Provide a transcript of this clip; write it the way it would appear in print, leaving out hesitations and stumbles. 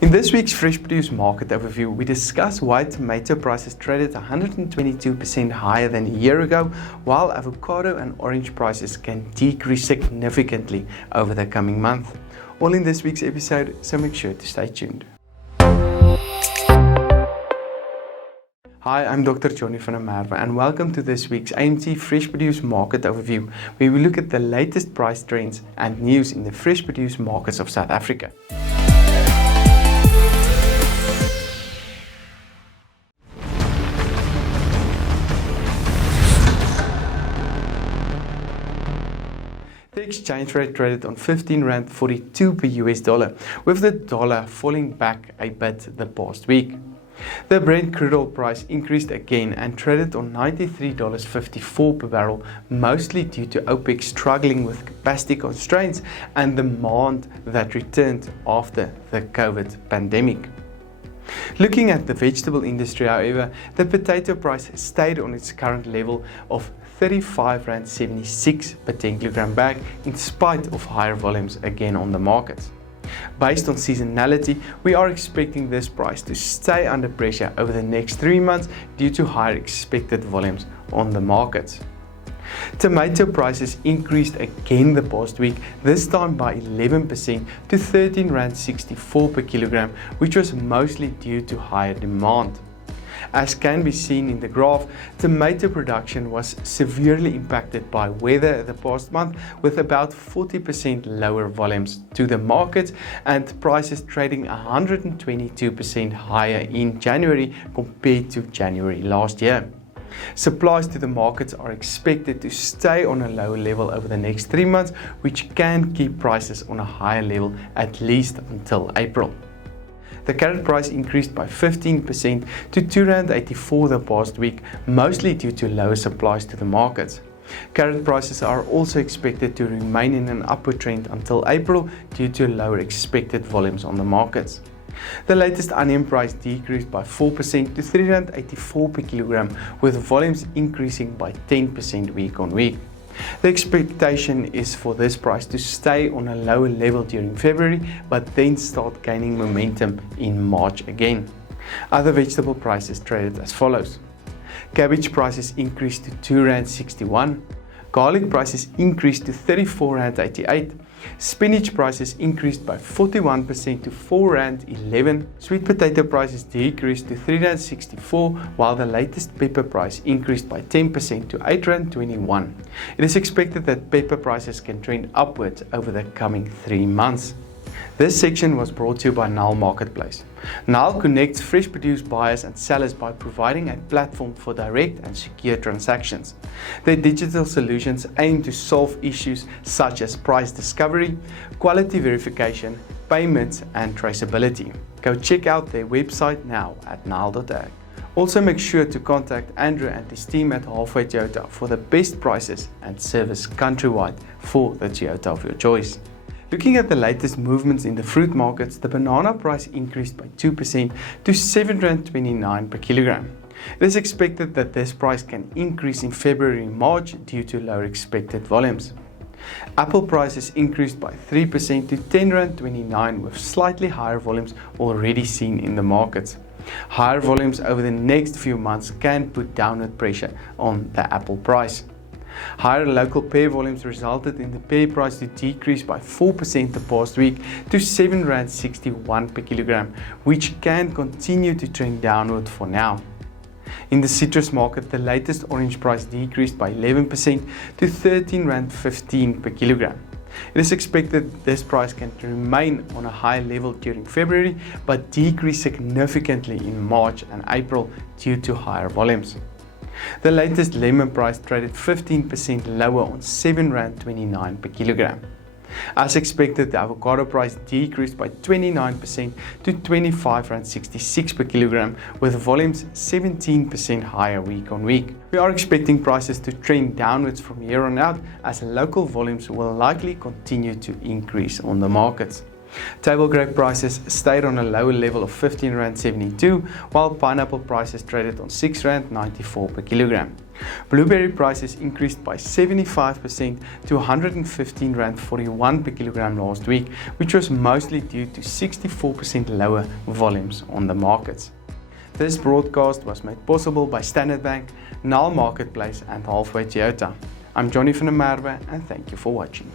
In this week's Fresh Produce Market Overview, we discuss why tomato prices traded 122% higher than a year ago, while avocado and orange prices can decrease significantly over the coming month. All in this week's episode, so make sure to stay tuned. Hi, I'm Dr. Johnny van der Merwe and welcome to this week's AMT Fresh Produce Market Overview, where we look at the latest price trends and news in the fresh produce markets of South Africa. The exchange rate traded on 15 Rand 42 per US dollar, with the dollar falling back a bit the past week. The Brent crude oil price increased again and traded on $93.54 per barrel, mostly due to OPEC struggling with capacity constraints and demand that returned after the COVID pandemic. Looking at the vegetable industry, however, the potato price stayed on its current level of 35.76 per 10 kilogram bag in spite of higher volumes again on the markets. Based on seasonality, we are expecting this price to stay under pressure over the next 3 months due to higher expected volumes on the markets. Tomato prices increased again the past week, this time by 11% to 13.64 per kilogram, which was mostly due to higher demand. As can be seen in the graph, tomato production was severely impacted by weather the past month, with about 40% lower volumes to the market and prices trading 122% higher in January compared to January last year. Supplies to the markets are expected to stay on a low level over the next 3 months, which can keep prices on a higher level at least until April. The carrot price increased by 15% to R2.84 the past week, mostly due to lower supplies to the markets. Carrot prices are also expected to remain in an upward trend until April due to lower expected volumes on the markets. The latest onion price decreased by 4% to R3.84 per kilogram, with volumes increasing by 10% week on week. The expectation is for this price to stay on a lower level during February, but then start gaining momentum in March again. Other vegetable prices traded as follows. Cabbage prices increased to R2.61. Garlic prices increased to R34.88. Spinach prices increased by 41% to R4.11. Sweet potato prices decreased to R3.64, while the latest pepper price increased by 10% to R8.21. It is expected that pepper prices can trend upwards over the coming 3 months. This section was brought to you by Nile Marketplace. Nile connects fresh produce buyers and sellers by providing a platform for direct and secure transactions. Their digital solutions aim to solve issues such as price discovery, quality verification, payments, and traceability. Go check out their website now at Nile.ag. Also make sure to contact Andrew and his team at Halfway Toyota for the best prices and service countrywide for the Toyota of your choice. Looking at the latest movements in the fruit markets, the banana price increased by 2% to R7.29 per kilogram. It is expected that this price can increase in February and March due to lower expected volumes. Apple prices increased by 3% to R10.29, with slightly higher volumes already seen in the markets. Higher volumes over the next few months can put downward pressure on the apple price. Higher local pear volumes resulted in the pear price to decrease by 4% the past week to R7.61 per kilogram, which can continue to trend downward for now. In the citrus market, the latest orange price decreased by 11% to R13.15 per kilogram. It is expected this price can remain on a high level during February, but decrease significantly in March and April due to higher volumes. The latest lemon price traded 15% lower on R7.29 per kilogram. As expected, the avocado price decreased by 29% to R25.66 per kilogram, with volumes 17% higher week on week. We are expecting prices to trend downwards from here on out, as local volumes will likely continue to increase on the markets. Table grape prices stayed on a lower level of R15.72, while pineapple prices traded on R6.94 per kilogram. Blueberry prices increased by 75% to R115.41 per kilogram last week, which was mostly due to 64% lower volumes on the markets. This broadcast was made possible by Standard Bank, Nile Marketplace and Halfway Toyota. I'm Johnny van der Merwe and thank you for watching.